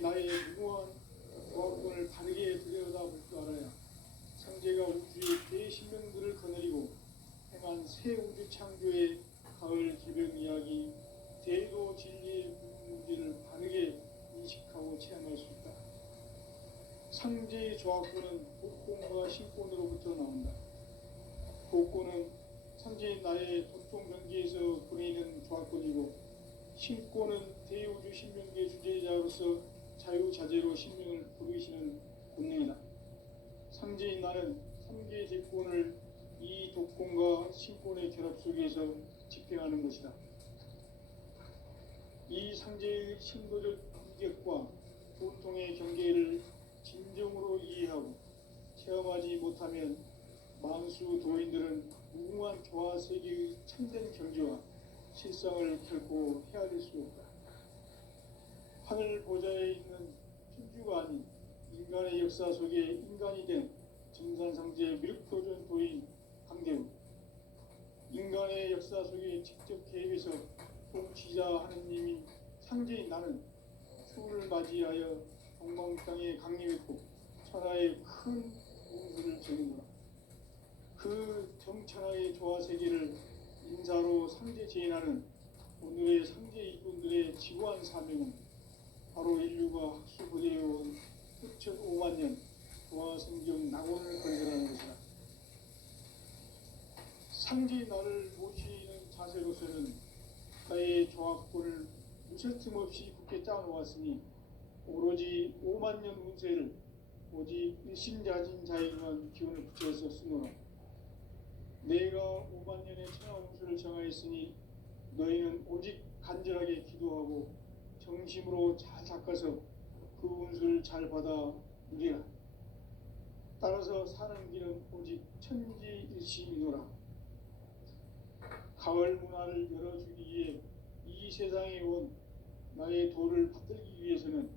상제의 나의 무모한 조합권을 바르게 들여다볼 줄 알아야 상제가 우주의 대신명들을 거느리고 행한 새 우주 창조의 가을 개벽 이야기, 대도 진리의 문제를 바르게 인식하고 체험할 수 있다. 상제의 조합권은 복권과 신권으로부터 나온다. 복권은 상제의 나의 도통 경계에서 보내는 조합권이고, 신권은 대우주 신명계의 주제자로서 자유자재로 신명을 부르시는 본능이다. 상제인 나는 3개의 제권을 이 독권과 신권의 결합 속에서 집행하는 것이다. 이 상제의 신도적 인격과 보통의 경계를 진정으로 이해하고 체험하지 못하면 만수 도인들은 무궁한 조화세계의 참된 경지와 실상을 결코 헤아릴 수 없다. 하늘 보좌에 있는 천주가 아닌 인간의 역사 속에 인간이 된 증산상제 밀크도전 도인 강대우, 인간의 역사 속에 직접 개입해서 통치자 하느님인 상제인 나는 추후를 맞이하여 동방 땅에 강림했고 천하의 큰 운수를 정했노라. 그 정천하의 조화세계를 인사로 상제 제인하는 오늘의 상제 일꾼들의 지구한 사명은 바로 인류가 학수부대해온 수천 5만 년 조화생경 낙원을 건설하는 것이다. 상제의 나를 모시는 자세로서는 나의 조합권을 무쇠틈 없이 굳게 짜놓았으니 오로지 5만 년 운세를 오직 일심자진 자에게만 기운을 붙여서 쓰노라. 내가 5만 년의 천하 운수를 정하였으니 너희는 오직 간절하게 기도하고 정심으로 잘 닦아서 그 운수를 잘 받아 누리라. 따라서 사는 길은 오직 천지일심이노라. 가을 문화를 열어주기 위해 이 세상에 온 나의 도를 받들기 위해서는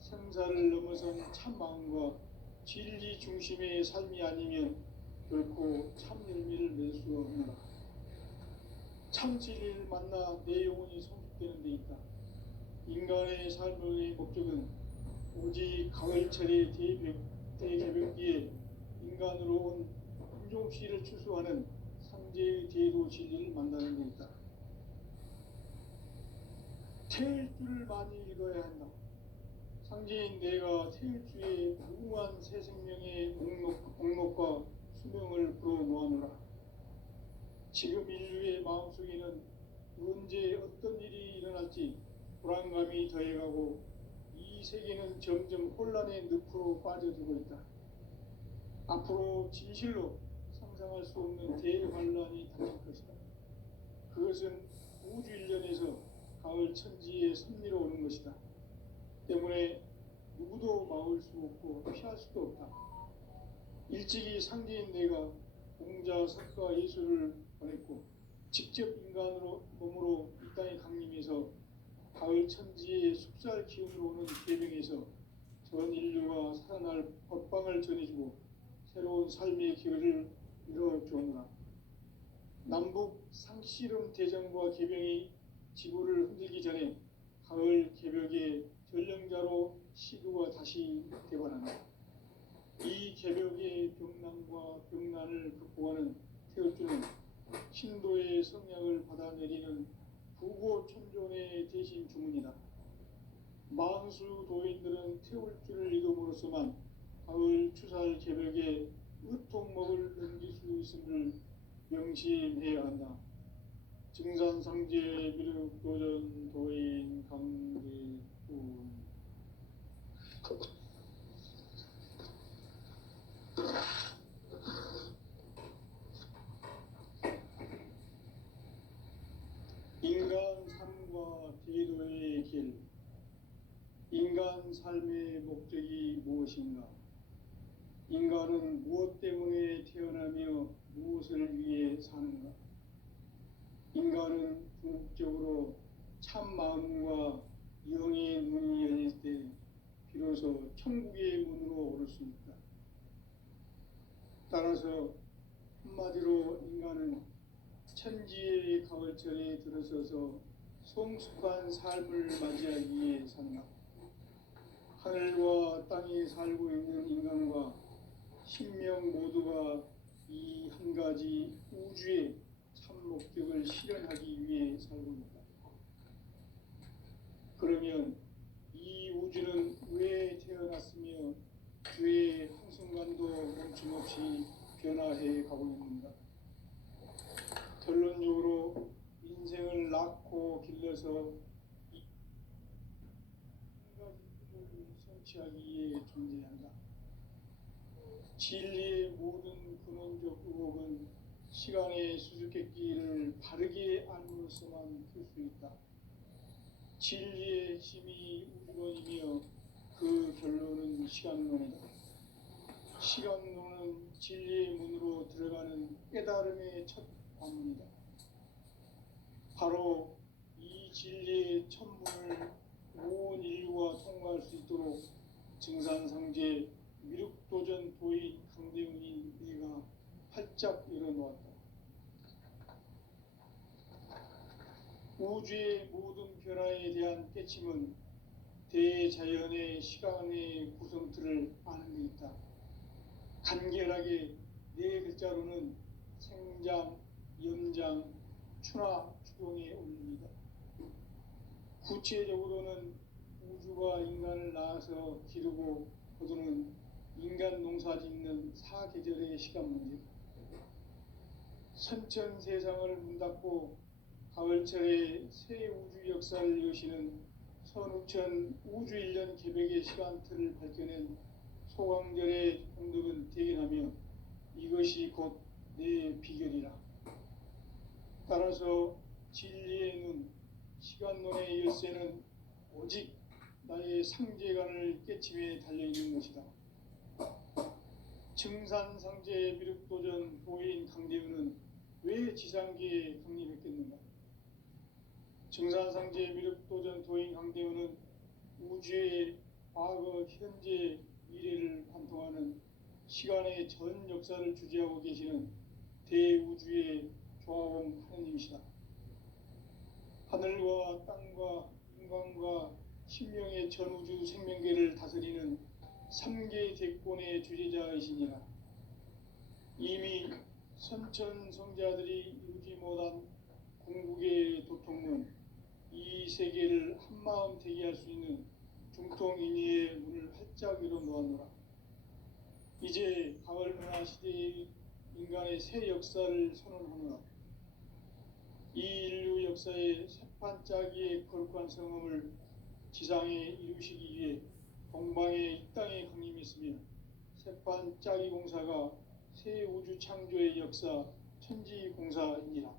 생사를 넘어선 참 마음과 진리 중심의 삶이 아니면 결코 참 열매를 낼 수 없노라. 참 진리를 만나 내 영혼이 성숙되는 데 있다. 인간의 삶의 목적은 오직 가을철의 대개벽기에 인간으로 온 인종시를 추수하는 상제의 대도 진리를 만나는 데 있다. 태일주를 많이 읽어야 한다. 상제인 내가 태일주의 무궁한 새 생명의 목록과 수명을 불어놓아노라. 지금 인류의 마음속에는 언제 어떤 일이 일어날지 불안감이 더해가고 이 세계는 점점 혼란의 늪으로 빠져들고 있다. 앞으로 진실로 상상할 수 없는 대환란이 닥칠 것이다. 그것은 우주 일련에서 가을 천지의 섭리로 오는 것이다. 때문에 누구도 막을 수 없고 피할 수도 없다. 일찍이 상제인 내가 공자, 석가, 예수를 보냈고 직접 인간으로 몸으로 이 땅에 강림해서 가을 천지의 숲살 기운으로 오는 계명에서 전 인류가 살아날 법방을 전해주고 새로운 삶의 기회를 이뤄주었노라. 남북 상씨름 대전과 계병이 지구를 흔들기 전에 가을 개벽의 전령자로 시도가 다시 되관한다. 이 개벽의 병난과 병난을 극복하는 태울주는 신도의 성량을 받아내리는 부고천존의 대신 주문이다. 만수 도인들은 태울주를 이름으로서만 가을 추살 개벽에 의통목을 넘길 수 있음을 명심해야 한다. 증산상제 미륵도전 도인 강대훈. 인간 삶과 대도의 길. 인간 삶의 목적이 무엇인가? 인간은 무엇 때문에 태어나며 무엇을 위해 사는가? 인간은 궁극적으로 참 마음과 영의 문이 열릴 때 비로소 천국의 문으로 오를 수 있다. 따라서 한마디로 인간은 천지의 가을철에 들어서서 성숙한 삶을 맞이하기 위해 산다. 땅에 살고 있는 인간과 신명 모두가 이 한 가지 우주의 참 목적을 실현하기 위해 살고 있다. 그러면 이 우주는 왜 태어났으며 왜 한순간도 멈춤없이 변화해 가고 있는가? 결론적으로 인생을 낳고 길러서 이 한 가지 꿈을 성취하기 위해 존재한다. 진리의 모든 근원적 의혹은 시간의 수수께끼를 바르게 알므로서만 풀 수 있다. 진리의 힘이 우주론이며 그 결론은 시간론이다. 시간론은 진리의 문으로 들어가는 깨달음의 첫 관문이다. 바로 이 진리의 첫 문을 온 인류가 통과할 수 있도록 증산상제 미륵도전 도인 강대훈이 내가 활짝 열어놓았다. 우주의 모든 변화에 대한 깨침은 대자연의 시간의 구성틀을 아는 데 있다. 간결하게 네 글자로는 생장, 염장, 추나 추동에 올립니다. 구체적으로는 우주가 인간을 낳아서 기르고 거두는 인간 농사 짓는 사계절의 시간 문제, 선천 세상을 문 닫고 가을철에 새 우주 역사를 여시는 선우천 우주 1년 개백의 시간틀을 밝혀낸 소강절의 공덕은 대견하며 이것이 곧 내 비결이라. 따라서 진리의 눈, 시간론의 열쇠는 오직 나의 상제관을 깨침에 달려있는 것이다. 증산상제 미륵도전 도인 강대훈은 왜 지상계에 강림했겠는가? 증산상제 미륵도전 도인 강대훈은 우주의 과거, 현재, 미래를 관통하는 시간의 전 역사를 주재하고 계시는 대우주의 조화원 하느님이시다. 하늘과 땅과 인간과 신명의 전우주 생명계를 다스리는 3계 대권의 주재자이시니라. 이미 선천성자들이 이루지 못한 궁극의 도통론, 이 세계를 한마음 되게 할 수 있는 중통인의의 문을 활짝 열어놓았노라. 이제 가을 문화 시대의 인간의 새 역사를 선언하노라. 이 인류 역사의 새판짜기의 거룩한 성음을 지상에 이루시기 위해 동방의 이 땅에 강림했으며 새판짜기 공사가 새 우주 창조의 역사 천지공사이니라.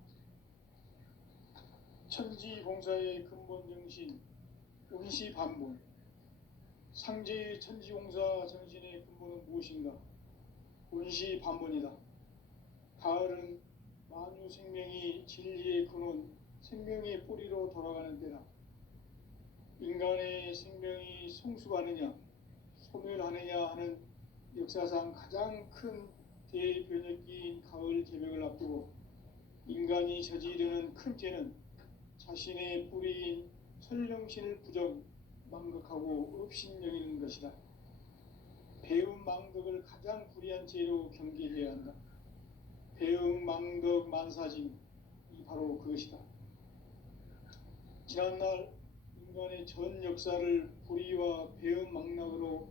천지공사의 근본 정신 운시반본, 상제의 천지공사 정신의 근본은 무엇인가? 운시반본이다. 가을은 만유 생명이 진리의 근원, 생명의 뿌리로 돌아가는 때다. 인간의 생명이 성숙하느냐, 소멸하느냐 하는 역사상 가장 큰 대변혁기인 가을 개벽을 앞두고 인간이 저지르는 큰 죄는 자신의 뿌리인 설령신을 부정, 망극하고 업신여기는 것이다. 배움 망덕을 가장 불의한 죄로 경계해야 한다. 배움 망덕 만사진이 바로 그것이다. 지난날 인간의 전 역사를 불의와 배움 망락으로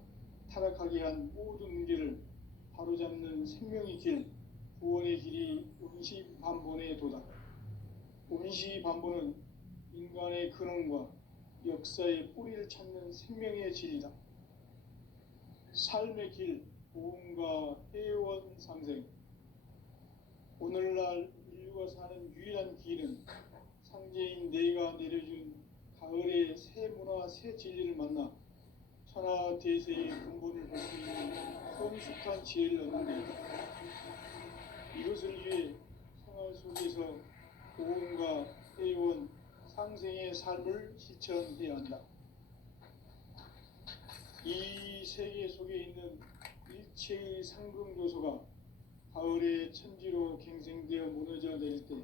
타락하게 한 모든 문제를 바로잡는 생명의 길, 구원의 길이 운시반본의 도다. 운시반본은 인간의 근원과 역사의 뿌리를 찾는 생명의 진리다. 삶의 길, 보험과 회원 상생. 오늘날 인류가 사는 유일한 길은 상제인 내가 내려준 가을의 새 문화, 새 진리를 만나 천하 대세의 근본을 볼 수 있는 성숙한 지혜를 얻는 것이다. 이것을 위해 생활 속에서 보험과 회원, 상생의 삶을 실천해야 한다. 이 세계 속에 있는 일체의 상금 요소가 가을의 천지로 갱생되어 무너져 내릴 때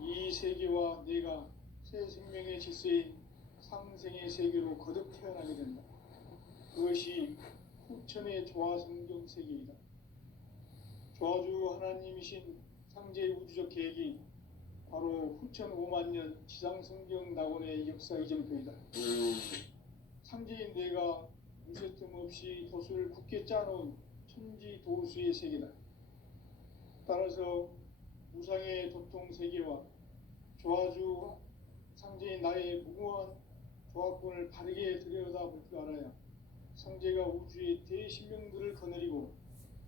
이 세계와 내가 새 생명의 질서인 상생의 세계로 거듭 태어나게 된다. 그것이 후천의 조화성경 세계이다. 조화주 하나님이신 상제의 우주적 계획이 바로 후천 5만 년 지상성경 낙원의 역사 이정표이다. 상제인 내가 무쇠틈 없이 도수를 굳게 짜놓은 천지 도수의 세계다. 따라서 무상의 도통 세계와 조화주 상제인 나의 무궁한 조합권을 바르게 들여다볼 줄 알아야 상제가 우주의 대신명들을 거느리고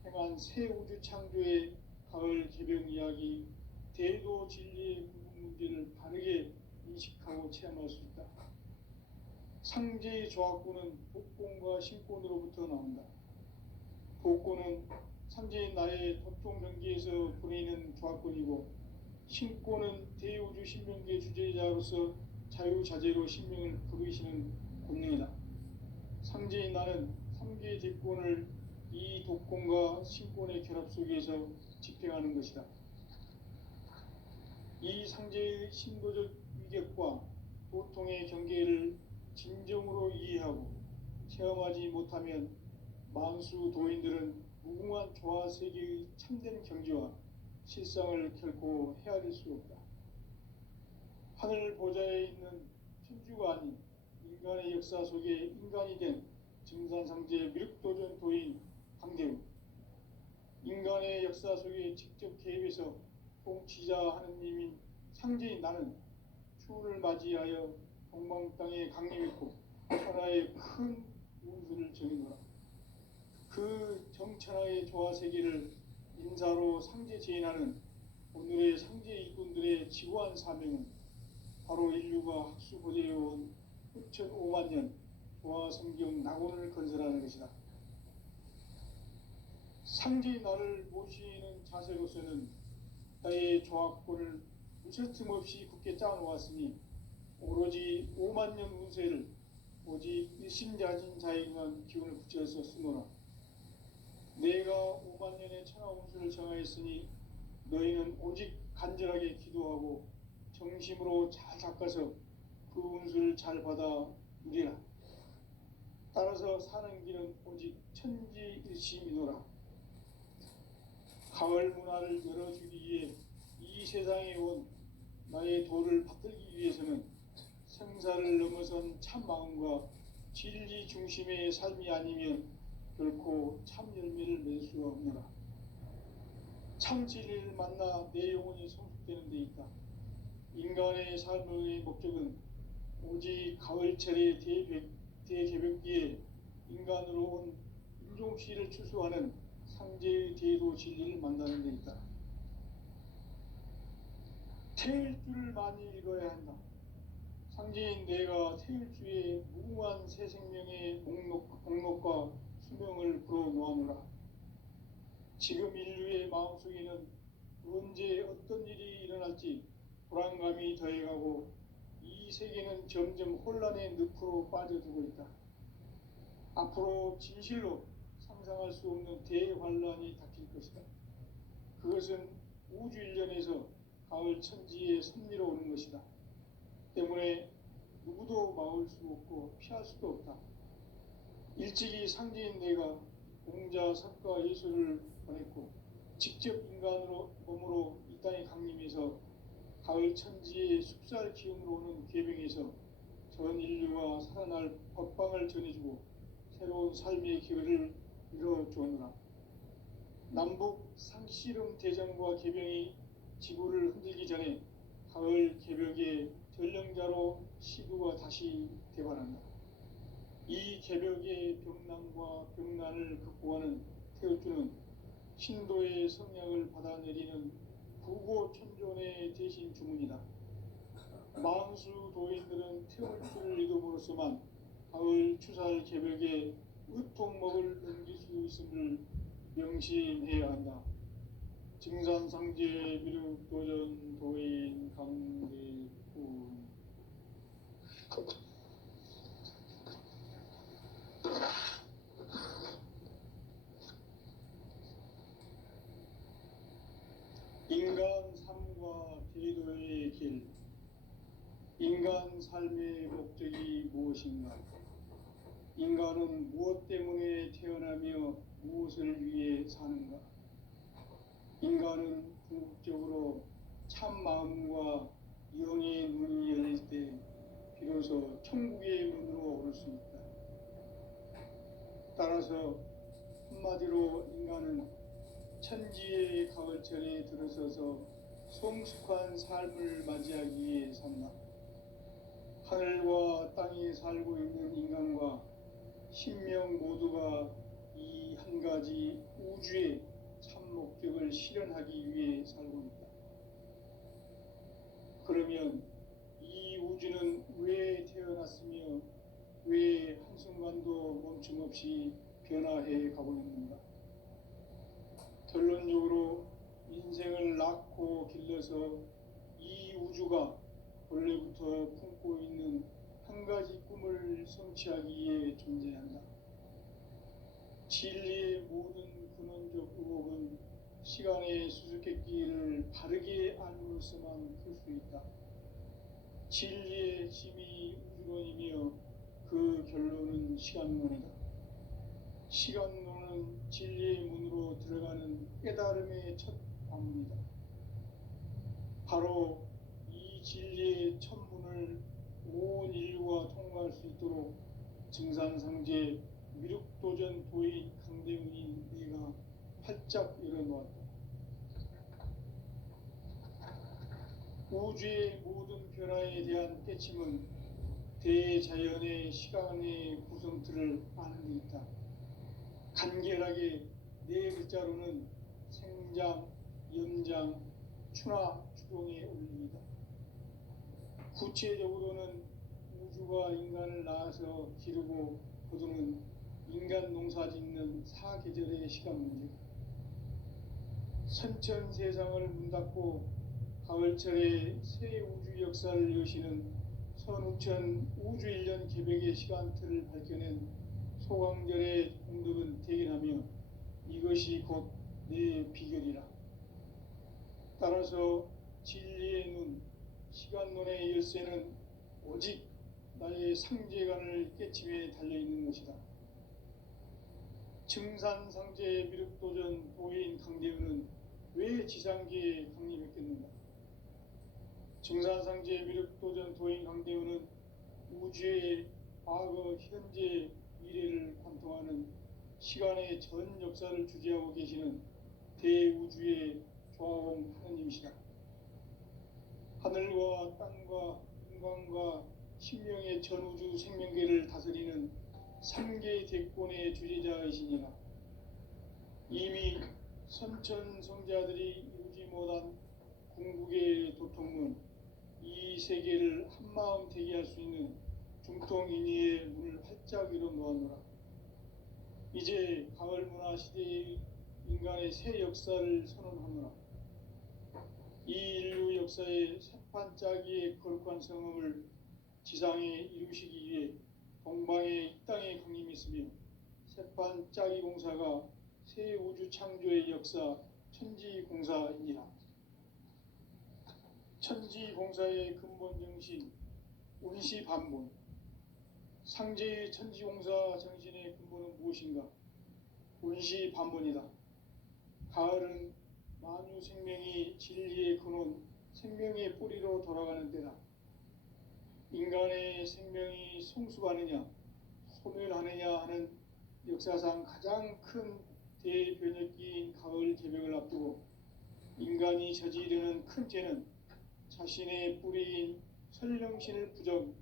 행한 새 우주 창조의 가을 개병 이야기, 대도 진리의 궁극 문제를 바르게 인식하고 체험할 수 있다. 상제의 조합권은 복권과 신권으로부터 나온다. 복권은 상제인 나의 도통 경계에서 보내는 조합권이고, 신권은 대우주 신명계 주제자로서 자유자재로 신명을 부르시는 권능이다. 상제인 나는 3개의 대권을 이 독권과 신권의 결합 속에서 집행하는 것이다. 이 상제의 신도적 위격과 보통의 경계를 진정으로 이해하고 체험하지 못하면 만수 도인들은 무궁한 조화 세계의 참된 경지와 실상을 결코 헤아릴 수 없다. 하늘 보좌에 있는 천주가 아닌 인간의 역사 속에 인간이 된 증산상제 미륵도전 도인 강대우, 인간의 역사 속에 직접 개입해서 통치자 하느님인 상제인 나는 추운을 맞이하여 동방 땅에 강림했고 천하의 큰 운수를 정해놓아 그 정천하의 조화 세계를 인사로 상제 제인하는 오늘의 상제 일꾼들의 지구한 사명은 바로 인류가 학수고대해온 후천 5만 년 조화 성경 낙원을 건설하는 것이다. 상제의 나를 모시는 자세로서는 나의 조합권을 무쇠틈 없이 굳게 짜놓았으니 오로지 5만 년 운세를 오직 일심자진 자에게만 기운을 붙여서 쓰노라. 내가 5만 년의 천하 운수를 정하였으니 너희는 오직 간절하게 기도하고 정심으로 잘 닦아서 그 운수를 잘 받아 누리라. 따라서 사는 길은 오직 천지일심이노라. 가을 문화를 열어주기 위해 이 세상에 온 나의 도를 받들기 위해서는 생사를 넘어선 참 마음과 진리 중심의 삶이 아니면 결코 참 열매를 맺을 수가 없노라. 참 진리를 만나 내 영혼이 성숙되는 데 있다. 인간의 삶의 목적은 오직 가을철의 대개벽기에 인간으로 온 인종씨를 추수하는 상제의 대도 진리를 만나는 데 있다. 태일주를 많이 읽어야 한다. 상제인 내가 태일주의 무궁한 새 생명의 목록과 수명을 불어놓아노라. 지금 인류의 마음속에는 언제 어떤 일이 일어날지 불안감이 더해가고 이 세계는 점점 혼란의 늪으로 빠져들고 있다. 앞으로 진실로 상상할 수 없는 대환란이 닥칠 것이다. 그것은 우주 일련에서 가을 천지에 섭리로 오는 것이다. 때문에 누구도 막을 수 없고 피할 수도 없다. 일찍이 상제인 내가 공자, 석가, 예수를 보냈고 직접 인간으로 몸으로 이 땅에 강림해서 가을 천지의 숲살 기운으로 오는 계병에서 전 인류가 살아날 법방을 전해주고 새로운 삶의 기회를 이뤄주었노라. 남북 상씨름 대전과 계병이 지구를 흔들기 전에 가을 개벽의 전령자로 시두가 다시 개발한다. 이 개벽의 병난과 병난을 극복하는 태울주는 신도의 성약을 받아내리는 부고천존의 대신 주문이다. 만수 도인들은 태울주를 읽음으로써만 가을 추살 개벽에 의통목을 넘길 수 있음을 명심해야 한다. 증산상제 미륵도전 도인 강대훈. 인간 삶과 제도의 길. 인간 삶의 목적이 무엇인가? 인간은 무엇 때문에 태어나며 무엇을 위해 사는가? 인간은 궁극적으로 참 마음과 영의 문이 열릴 때 비로소 천국의 문으로 오를 수 있다. 따라서 한마디로 인간은 천지의 가을철에 들어서서 성숙한 삶을 맞이하기 위해 산다. 하늘과 땅에 살고 있는 인간과 신명 모두가 이 한 가지 우주의 참 목적을 실현하기 위해 살고 있다. 그러면 이 우주는 왜 태어났으며 왜 한순간도 멈춤없이 변화해 가고 있는가? 결론적으로 인생을 낳고 길러서 이 우주가 원래부터 품고 있는 한 가지 꿈을 성취하기 위해 존재한다. 진리의 모든 근원적 의혹은 시간의 수수께끼를 바르게 알므로써만 풀 수 있다. 진리의 힘이 우주론이며 그 결론은 시간론이다. 시간론은 진리의 문으로 들어가는 깨달음의 첫 관문이다. 바로 이 진리의 첫 문을 온 인류가 통과할 수 있도록 증산상제 미륵도전 도인 강대훈인 내가 활짝 열어놓았다. 우주의 모든 변화에 대한 깨침은 대자연의 시간의 구성틀을 아는 데 있다. 간결하게 네 글자로는 생장, 연장, 추나 추동의 원리이다. 구체적으로는 우주가 인간을 낳아서 기르고 거두는 인간 농사 짓는 사계절의 시간 문제. 선천 세상을 문 닫고 가을철에 새 우주 역사를 여시는 선우천 우주 1년 계백의 시간틀을 밝혀낸 소강절의 공덕은 대견하며 이것이 곧 내 비결이라. 따라서 진리의 눈, 시간론의 열쇠는 오직 나의 상제관을 깨침에 달려있는 것이다. 증산상제 미륵도전 도인 강대훈은 왜 지상계에 강림했겠는가? 증산상제 미륵도전 도인 강대훈은 우주의 과거, 현재, 미래를 관통하는 시간의 전 역사를 주재하고 계시는 대우주의 조화공 하느님이시다. 하늘과 땅과 인간과 신명의 전우주 생명계를 다스리는 3개 대권의 주제자이시니라. 이미 선천성자들이 이루지 못한 궁극의 도통문, 이 세계를 한마음 되게 할 수 있는 중통인의의 문을 활짝 열어 놓았노라. 이제 가을 문화 시대의 인간의 새 역사를 선언하노라. 이 인류 역사의 새판짜기의 거룩한 성음을 지상에 이루시기 위해 동방의 이 땅에 강림했으며 새판짜기 공사가 새 우주 창조의 역사 천지공사이니라. 천지공사의 근본 정신 운시반본. 상제의 천지공사 정신의 근본은 무엇인가? 운시반본이다. 가을은 만유 생명이 진리의 근원, 생명의 뿌리로 돌아가는 때다. 인간의 생명이 성숙하느냐, 소멸하느냐 하는 역사상 가장 큰 대변혁기인 가을 개벽을 앞두고 인간이 저지르는 큰 죄는 자신의 뿌리인 설령신을 부정,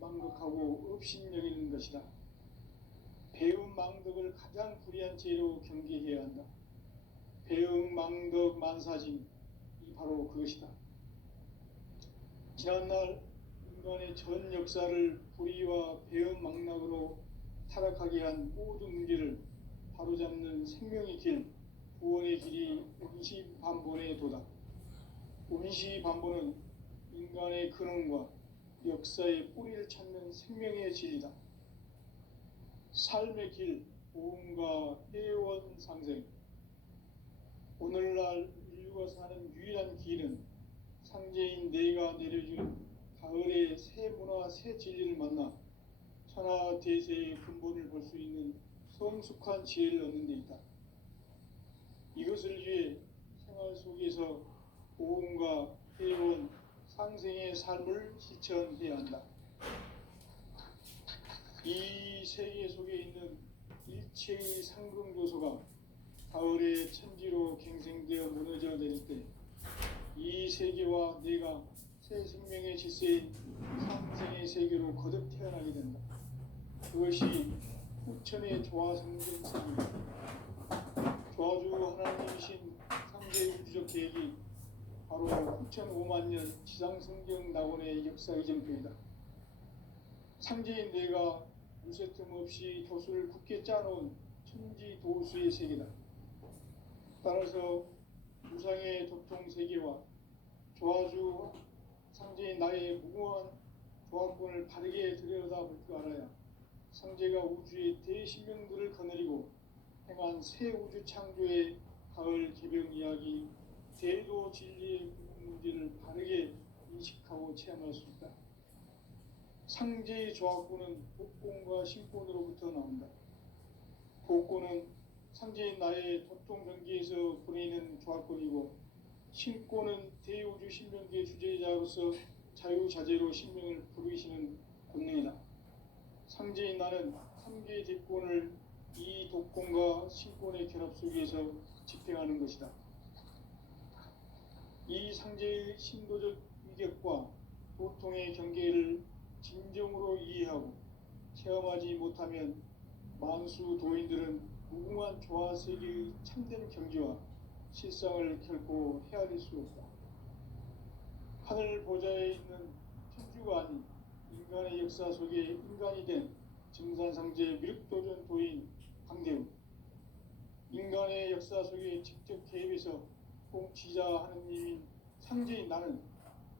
망극하고 업신여기는 것이다. 배움 망덕을 가장 불의한 죄로 경계해야 한다. 배움 망덕 만사짐이 바로 그것이다. 지난날 인간의 전 역사를 불의와 배움 망락으로 타락하게 한 모든 문제를 바로잡는 생명의 길, 구원의 길이 운시반본의 도다. 운시반본은 인간의 근원과 역사의 뿌리를 찾는 생명의 진리다. 삶의 길, 보험과 해원상생. 오늘날 인류가 사는 유일한 길은 상제인 내가 내려준 가을의 새 문화, 새 진리를 만나 천하 대세의 근본을 볼 수 있는 성숙한 지혜를 얻는 데 있다. 이것을 위해 생활 속에서 고음과 해온 상생의 삶을 실천해야 한다. 이 세계 속에 있는 일체의 상금 요소가 가을의 천지로 갱생되어 무너져 내릴 때 이 세계와 내가 새 생명의 질서인 상생의 세계로 거듭 태어나게 된다. 그것이 후천의 조화성경세계입니다. 조화주 하나님이신 상대 우주적 계획이 바로 후천 5만 년 지상성경 낙원의 역사 이정표이다. 상제인 내가 무쇠틈 없이 도수를 굳게 짜놓은 천지 도수의 세계다. 따라서 무상의 도통 세계와 조화주 상제인 나의 무궁한 조화권을 바르게 들여다볼 줄 알아야 상제가 우주의 대신명들을 거느리고 행한 새 우주 창조의 가을 개병 이야기, 대도 진리의 문제를 바르게 인식하고 체험할 수 있다. 상제의 조화권은 복권과 신권으로부터 나온다. 복권은 상제인 나의 도통 경계에서 보내는 조화권이고, 신권은 대우주 신명계의 주제자로서 자유자재로 신명을 부르시는 권능이다. 상제인 나는 3개의 대권을 이 독권과 신권의 결합 속에서 집행하는 것이다. 이 상제의 신도적 위격과 도통의 경계를 진정으로 이해하고 체험하지 못하면 만수 도인들은 무궁한 조화세계의 참된 경지와 실상을 결코 헤아릴 수 없다. 하늘 보좌에 있는 천주가 아닌 인간의 역사 속에 인간이 된 증산상제 미륵도전 도인 강대우, 인간의 역사 속에 직접 개입해서 통치자 하느님인 상제인 나는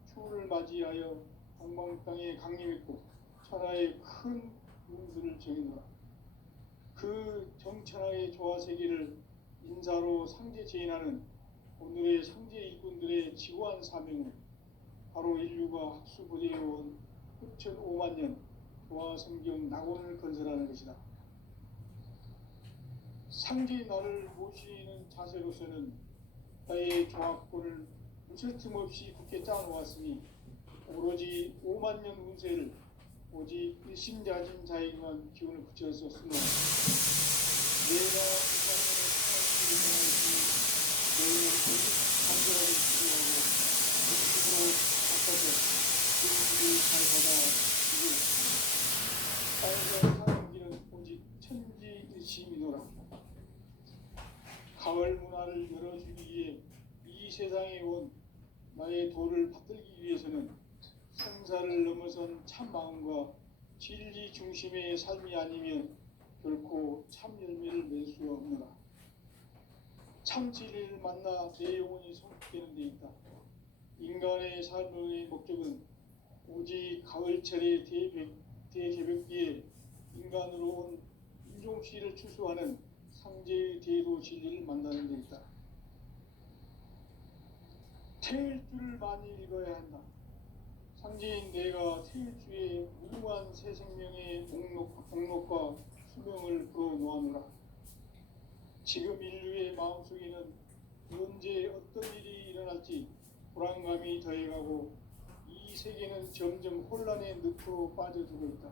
추후를 맞이하여 동방 땅에 강림했고 천하의 큰 문수를 정해놓아 그 정천하의 조화세계를 인사로 상제 제인하는 오늘의 상제 일꾼들의 지고한 사명은 바로 인류가 학수부대해온 후천 5만 년 조화성경 낙원을 건설하는 것이다. 상제인 나를 모시는 자세로서는 나의 조화권을 무쇠틈 없이 굳게 짜놓았으니 오로지 5만 년 운세를 오직 일심자진 자에게만 기운을 붙여서 쓰노. 내가 너희는 오직 간절하게 기도하고 음식으로 바꿔서 음식을 잘 받아 주고 빨간 사는 길은 오직 천지일심이노라. 가을 문화를 열어주기 위해 이 세상에 온 나의 도를 받들기 위해서는 생사를 넘어선 참 마음과 진리 중심의 삶이 아니면 결코 참 열매를 맺을 수가 없노라. 참 진리를 만나 내 영혼이 성숙되는 데 있다. 인간의 삶의 목적은 오직 가을철의 대개벽기에 인간으로 온 인종씨를 추수하는 상제의 대도 진리를 만나는 데 있다. 태일주를 많이 읽어야 한다. 상제인 내가 태일주의 무궁한 새 생명의 목록과 수명을 불어놓아노라. 지금 인류의 마음속에는 언제 어떤 일이 일어날지 불안감이 더해가고 이 세계는 점점 혼란의 늪으로 빠져들고 있다.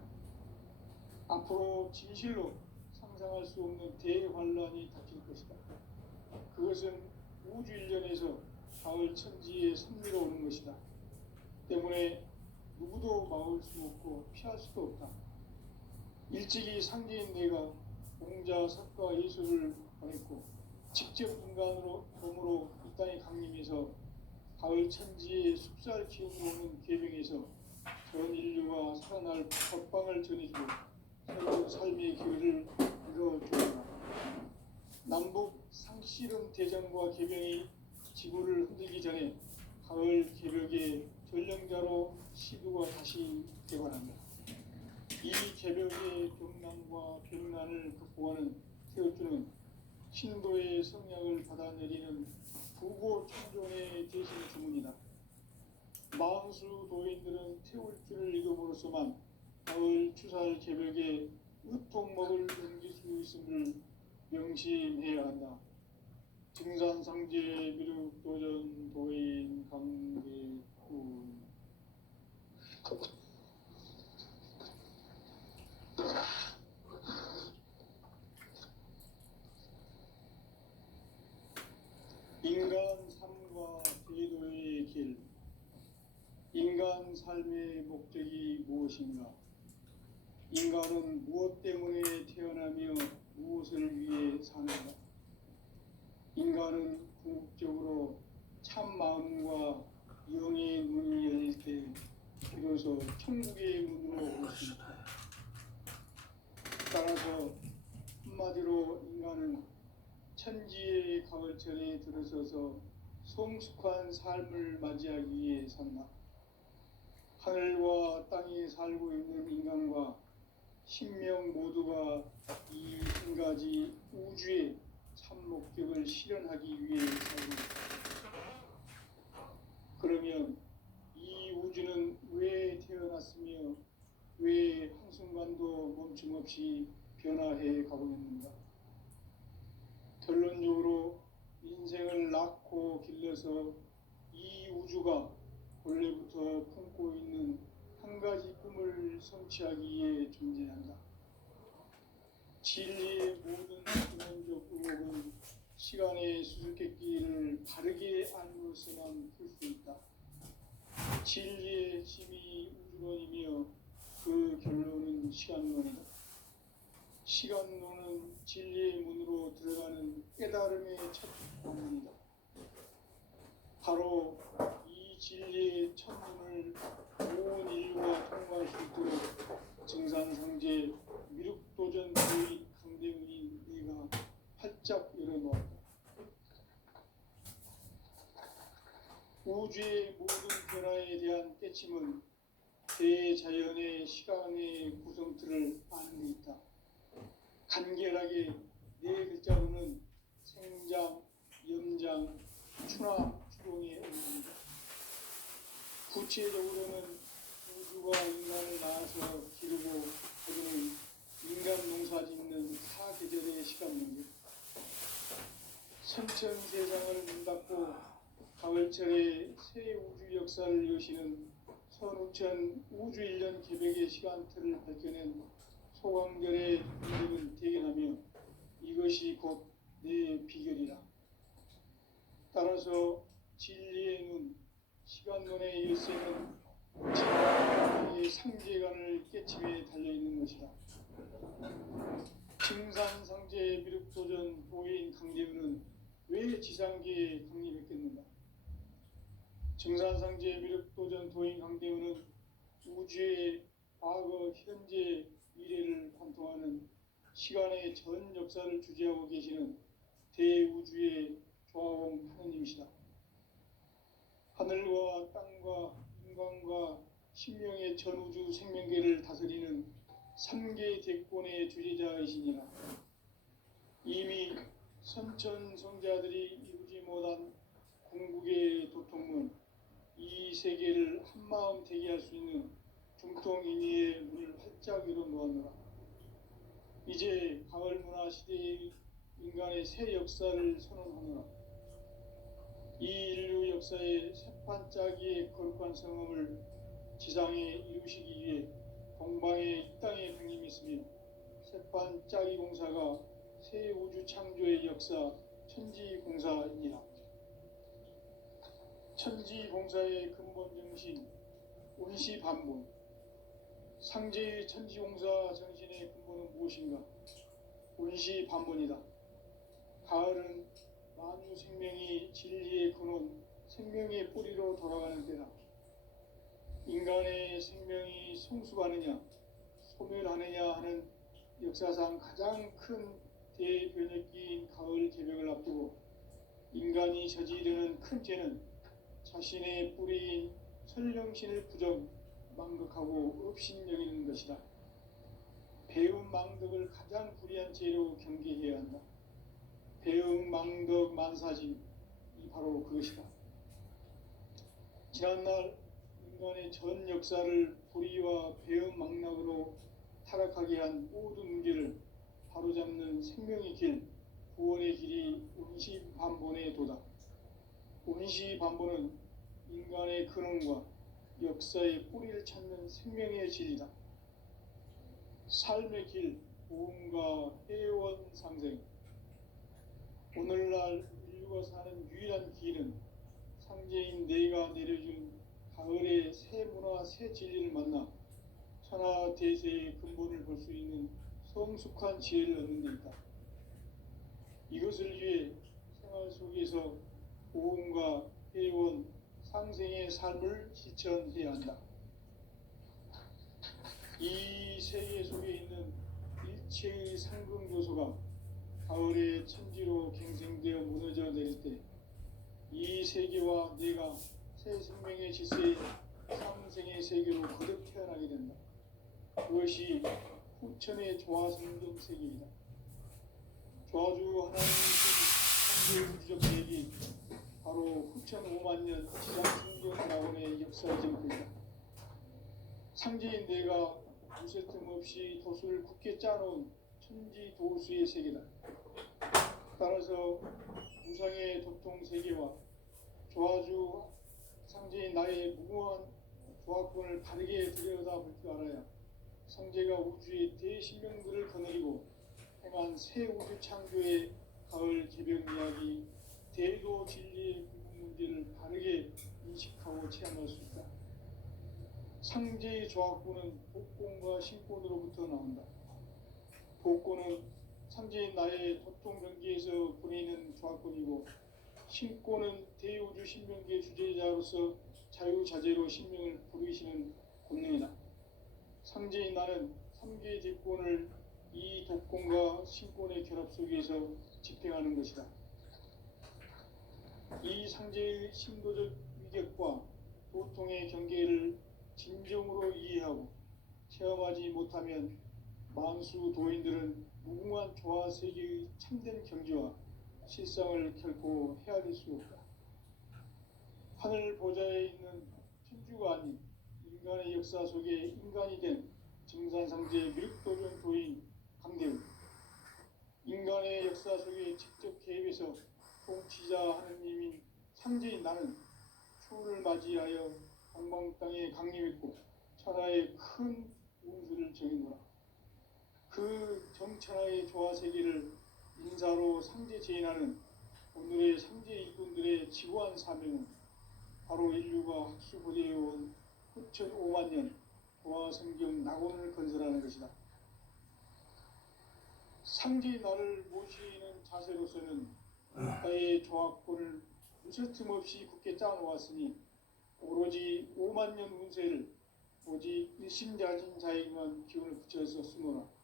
앞으로 진실로 상상할 수 없는 대환란이 닥칠 것이다. 그것은 우주 일련에서 가을 천지에 선미로 오는 것이다. 때문에 누구도 막을 수 없고 피할 수도 없다. 일찍이 상제인 내가 공자, 석가, 예술을 보냈고 직접 인간으로 몸으로 이 땅에 강림해서 가을 천지의 숲살 기운으로 오는 계병에서 전 인류가 살아날 법방을 전해주고 새로운 삶의 기회를 이뤄주었다. 남북 상씨름 대전과 계병이 지구를 흔들기 전에 가을 개벽의 전령자로 시두가 다시 대관한다. 이 개벽의 경난과 병난을 극복하는 태울주는 신도의 성약을 받아내리는 부고 천존의 대신 주문이다. 마흔수 도인들은 태울주를 읽음으로써만 가을 추살 개벽에 으통먹을 넘길 수 있음을 명심해야 한다. 증산상제 미륵도전 도인 강계군. 인간 삶과 제도의 길. 인간 삶의 목적이 무엇인가? 인간은 무엇 때문에 태어나며 무엇을 위해 사는가? 인간은 궁극적으로 참 마음과 영의 문이 열릴 때 비로소 천국의 문으로 올 수 있다. 따라서 한마디로 인간은 천지의 가을철에 들어서서 성숙한 삶을 맞이하기 위해 산다. 하늘과 땅에 살고 있는 인간과 신명 모두가 이 한 가지 우주의 참 목적을 실현하기 위해 살고 있다. 그러면 이 우주는 왜 태어났으며 왜 한순간도 멈춤없이 변화해 가고 있는가? 결론적으로 인생을 낳고 길러서 이 우주가 원래부터 품고 있는 한 가지 꿈을 성취하기 위해 존재한다. 진리의 모든 근원적 의혹은 시간의 수수께끼를 바르게 알므로서만 풀 수 있다. 진리의 핵심이 우주론이며 그 결론은 시간론이다. 시간론은 진리의 문으로 들어가는 깨달음의 첫 방문이다. 바로 이 진리의 첫문을 온 인류가 통과할 수 있도록 증산상제 미륵도전 도인 강대훈인 내가 활짝 열어놓았다. 우주의 모든 변화에 대한 깨침은 대자연의 시간의 구성틀을 아는 데 있다. 간결하게 네 글자로는 생장, 염장, 추나 추동의 의미입니다. 구체적으로는 우주가 인간을 낳아서 기르고 거두는 인간 농사 짓는 사계절의 시간 문제. 선천 세상을 문 닫고 가을철에 새 우주 역사를 여시는 선우천 우주 1년 개벽의 시간틀을 밝혀낸 소강결의 인물은 대견하며 이것이 곧 내 비결이라. 따라서 진리의 눈, 시간론의 열쇠는 진리의 상제관을 깨침에 달려있는 것이다. 증산상제 미륵도전 도인 강대훈은 왜 지상계에 강림했겠는가? 증산상제 미륵도전 도인 강대훈은 우주의 과거, 현재, 미래를 관통하는 시간의 전 역사를 주재하고 계시는 대우주의 조화공 하느님이시다. 하늘과 땅과 인간과 신명의 전우주 생명계를 다스리는 3개 대권의 주재자이시니라. 이미 선천성자들이 이루지 못한 궁극의 도통문, 이 세계를 한마음 되게 할 수 있는 중통인의의 문을 활짝 열어놓았노라. 이제 가을 문화 시대의 인간의 새 역사를 선언하노라. 이 인류 역사의 새판짜기의 거룩한 성음을 지상에 이루시기 위해 동방의 이 땅에 강림했으며 새판짜기 공사가 새 우주 창조의 역사 천지공사이니라. 천지공사의 근본 정신 운시반본. 상제의 천지공사 정신의 근본은 무엇인가? 운시반본이다. 가을은 만유 생명이 진리의 근원, 생명의 뿌리로 돌아가는 때다. 인간의 생명이 성숙하느냐, 소멸하느냐 하는 역사상 가장 큰 대변혁기인 가을 개벽을 앞두고 인간이 저지르는 큰 죄는 자신의 뿌리인 설령신을 부정, 망극하고 업신여기는 것이다. 배움 망덕을 가장 불의한 죄로 경계해야 한다. 배움 망덕 만사진, 이 바로 그것이다. 지난날 인간의 전 역사를 불의와 배은망락으로 타락하게 한 모든 문제를 바로잡는 생명의 길, 구원의 길이 운시반본에 도다. 운시반본은 인간의 근원과 역사의 뿌리를 찾는 생명의 진리다. 삶의 길, 보험과 해원 상생. 오늘날 인류가 사는 유일한 길은 상제인 내가 내려준 가을의 새 문화, 새 진리를 만나 천하 대세의 근본을 볼 수 있는 성숙한 지혜를 얻는 데 있다. 이것을 위해 생활 속에서 보험과 해원, 상생의 삶을 실천해야 한다. 이 세계 속에 있는 일체의 상승 요소가 가을의 천지로 갱생되어 무너져 내릴 때 이 세계와 내가 새 생명의 질서의 상생의 세계로 거듭 태어나게 된다. 그것이 후천의 조화성경 세계이다. 조화주 하나님의 창조 우주적 계획이 바로 후천 5만 년 지상성경 낙원의 역사의 증거이다. 상제인 내가 무쇠 틈 없이 도수를 굳게 짜놓은 천지 도수의 세계다. 따라서 무상의 도통 세계와 조화주 상제인 나의 무궁한 조화권을 바르게 들여다볼 줄 알아야 상제가 우주의 대신명들을 거느리고 행한 새 우주 창조의 가을 개벽 이야기, 대도 진리의 구분 문제를 바르게 인식하고 체험할 수 있다. 상제의 조화권은 복권과 신권으로부터 나온다. 복권은 상제인 나의 도통 경계에서 보내는 조화권이고, 신권은 대우주 신명계 주제자로서 자유자재로 신명을 부르시는 권능이다. 상제인 나는 3개 대권을 이 독권과 신권의 결합 속에서 집행하는 것이다. 이 상제의 신도적 위격과 도통의 경계를 진정으로 이해하고 체험하지 못하면 만수 도인들은 무궁한 조화 세계의 참된 경지와 실상을 결코 헤아릴 수 없다. 하늘 보좌에 있는 천주가 아닌 인간의 역사 속에 인간이 된 증산상제 미륵도전 도인 강대우, 인간의 역사 속에 직접 개입해서 통치자 하느님인 상제인 나는 추운을 맞이하여 방방 땅에 강림했고 천하의 큰 운수를 정해노라. 그 정천하의 조화 세계를 인사로 상제 제인하는 오늘의 상제 일꾼들의 지구한 사명은 바로 인류가 학수부대해온 후천 5만 년 조화 성경 낙원을 건설하는 것이다. 상제의 나를 모시는 자세로서는 나의 조화권을 무쇠틈 없이 굳게 짜놓았으니 오로지 5만 년 운세를 오직 일심자진 자에게만 기운을 붙여서 쓰노라.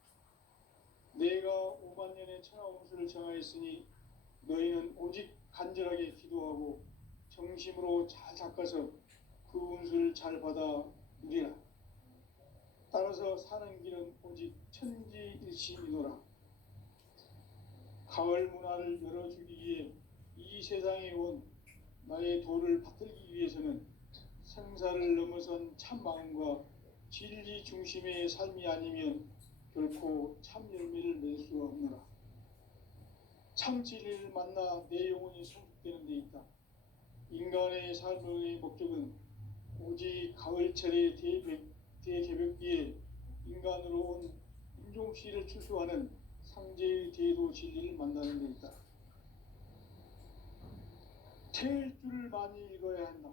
내가 5만 년의 천하 운수를 정하였으니 너희는 오직 간절하게 기도하고 정심으로 잘 닦아서 그 운수를 잘 받아 누리라. 따라서 사는 길은 오직 천지일심이노라. 가을 문화를 열어주기 위해 이 세상에 온 나의 도를 받들기 위해서는 생사를 넘어선 참 마음과 진리 중심의 삶이 아니면 결코 참 열매를 맺을 수 없노라. 참 진리를 만나 내 영혼이 성숙되는 데 있다. 인간의 삶의 목적은 오직 가을철의 대개벽기에 인간으로 온 인종씨를 추수하는 상제의 대도 진리를 만나는 데 있다. 태일주를 많이 읽어야 한다.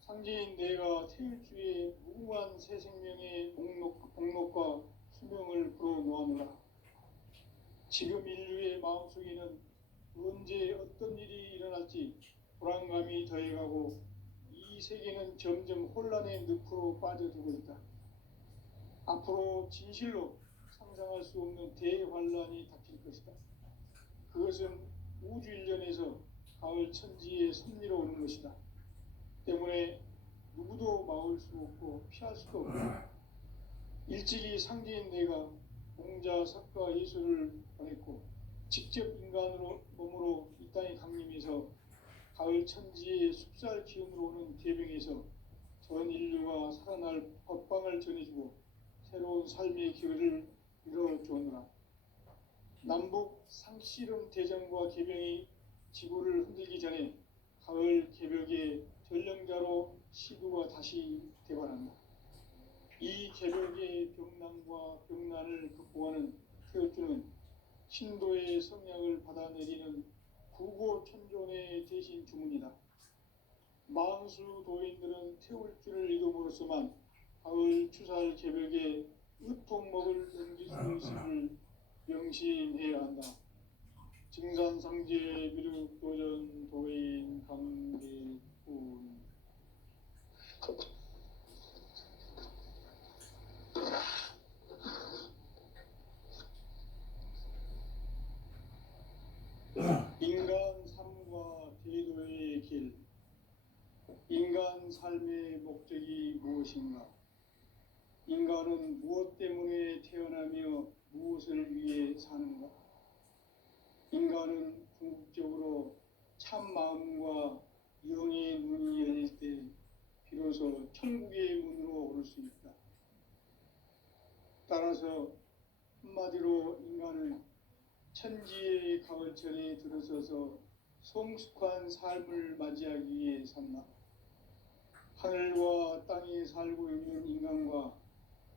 상제인 내가 태일주의 무궁한 새 생명의 목록과 수명을 불어놓아노라. 지금 인류의 마음속에는 언제 어떤 일이 일어날지 불안감이 더해가고 이 세계는 점점 혼란의 늪으로 빠져들고 있다. 앞으로 진실로 상상할 수 없는 대환란이 닥칠 것이다. 그것은 우주 일련에서 가을 천지의 섭리로 오는 것이다. 때문에 누구도 막을 수 없고 피할 수도 없다. 일찍이 상제인 내가 공자, 석가, 예수를 보냈고 직접 인간으로 몸으로 이 땅에 강림해서 가을 천지의 숲살 기운으로 오는 대병에서 전 인류가 살아날 법방을 전해주고 새로운 삶의 기회를 열어주었노라. 남북 상씨름 대전과 개병이 지구를 흔들기 전에 가을 개벽의 전령자로 시구가 다시 대관한다. 이 개벽의 병난과 병난을 극복하는 태어주는 신도의 성약을 받아내리는 구고천존의 대신 주문이다. 만수 도인들은 태울주를 이름으로서만 가을 추살 개벽에 으통먹을 넘길 수 있음을 명심해야 한다. 증산상제 미륵도전 도인 강대군. 인간 삶과 대도의 길. 인간 삶의 목적이 무엇인가? 인간은 무엇 때문에 태어나며 무엇을 위해 사는가? 인간은 궁극적으로 참 마음과 영의 문이 열릴 때 비로소 천국의 문으로 오를 수 있다. 따라서 한마디로 인간은 천지의 가을철에 들어서서 성숙한 삶을 맞이하기 위해 산다. 하늘과 땅에 살고 있는 인간과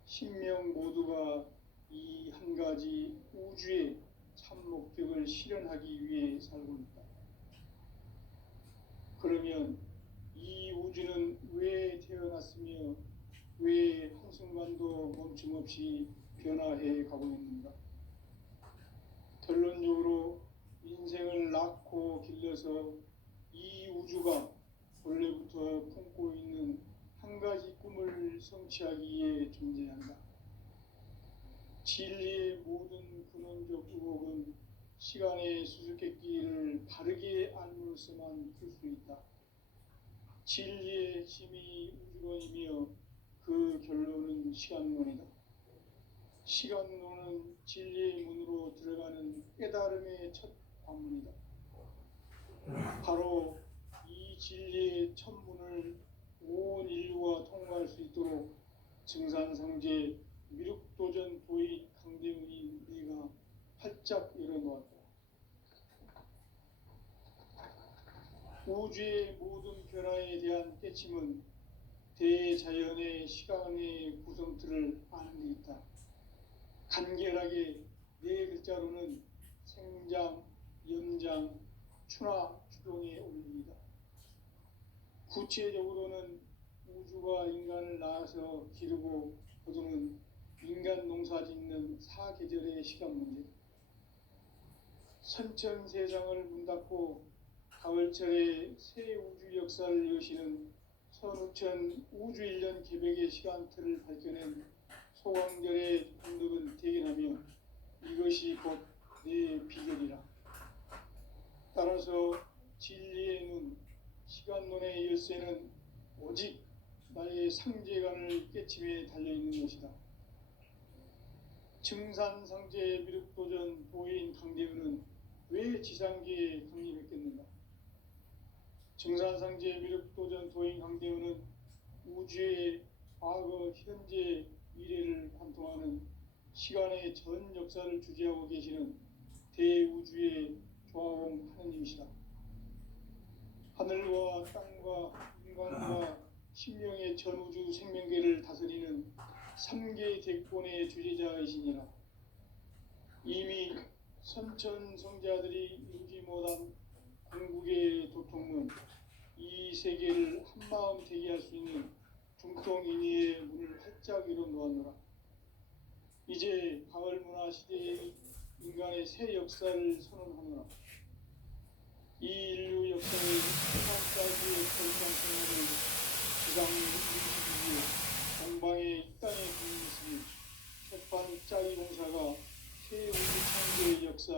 신명 모두가 이 한 가지 우주의 참 목적을 실현하기 위해 살고 있다. 그러면 이 우주는 왜 태어났으며 왜 한순간도 멈춤없이 변화해 가고 있는가? 결론적으로 인생을 낳고 길러서 이 우주가 원래부터 품고 있는 한 가지 꿈을 성취하기 위해 존재한다. 진리의 모든 근원적 의혹은 시간의 수수께끼를 바르게 알므로서만 풀 수 있다. 진리의 핵심이 우주론이며 그 결론은 시간론이다. 시간론은 진리의 문으로 들어가는 깨달음의 첫 관문이다. 바로 이 진리의 첫 문을 온 인류가 통과할 수 있도록 증산상제 미륵도전 도인 강대훈이 내가 활짝 열어놓았다. 우주의 모든 변화에 대한 깨침은 대자연의 시간의 구성틀을 아는 데 있다. 간결하게 네 글자로는 생장, 연장, 추나 추동의 원리이다. 구체적으로는 우주가 인간을 낳아서 기르고 거두는 인간 농사 짓는 사계절의 시간 문제. 선천세상을 문 닫고 가을철에 새 우주 역사를 여시는 선우천 우주일년 개벽의 시간틀을 밝혀낸 소광절의 공덕은 대견하며 이것이 곧 내 비결이라. 따라서 진리의 눈, 시간론의 열쇠는 오직 나의 상제관을 깨침에 달려있는 것이다. 증산상제 미륵도전 도인 강대훈은 왜 지상계에 강림했겠는가? 증산상제 미륵도전 도인 강대훈은 우주의 과거, 현재, 미래를 관통하는 시간의 전 역사를 주재하고 계시는 대우주의 조화홍 하느님이시다. 하늘과 땅과 인간과 신명의 전우주 생명계를 다스리는 3개 대권의 주제자이시니라. 이미 선천성자들이 이루지 못한 궁극의 도통문, 이 세계를 한마음 되게 할 수 있는 중통인의의 문을 활짝 열어놓았노라. 이제 가을 문화 시대의 인간의 새 역사를 선언하노라. 이 인류 역사의 세상까지의 결정성을 지상의 우주주의 공방의 이 땅에 국민있으니 태판 짜리 공사가 새 우주 창조의 역사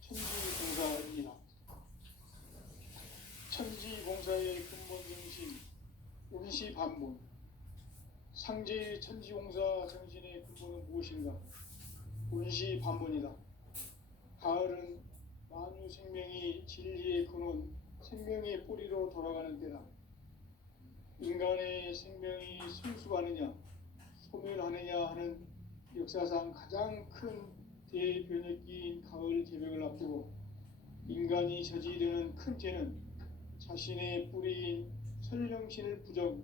천지공사이니라. 천지공사의 근본 정신 운시반문. 상제의 천지공사 정신의 근본은 무엇인가? 운시반문이다. 가을은 만유 생명이 진리의 근원, 생명의 뿌리로 돌아가는 때다. 인간의 생명이 승수하느냐 소멸하느냐 하는 역사상 가장 큰 대변혁기인 가을 개벽을 앞두고 인간이 저지르는 큰 죄는 자신의 뿌리인 선령신을 부정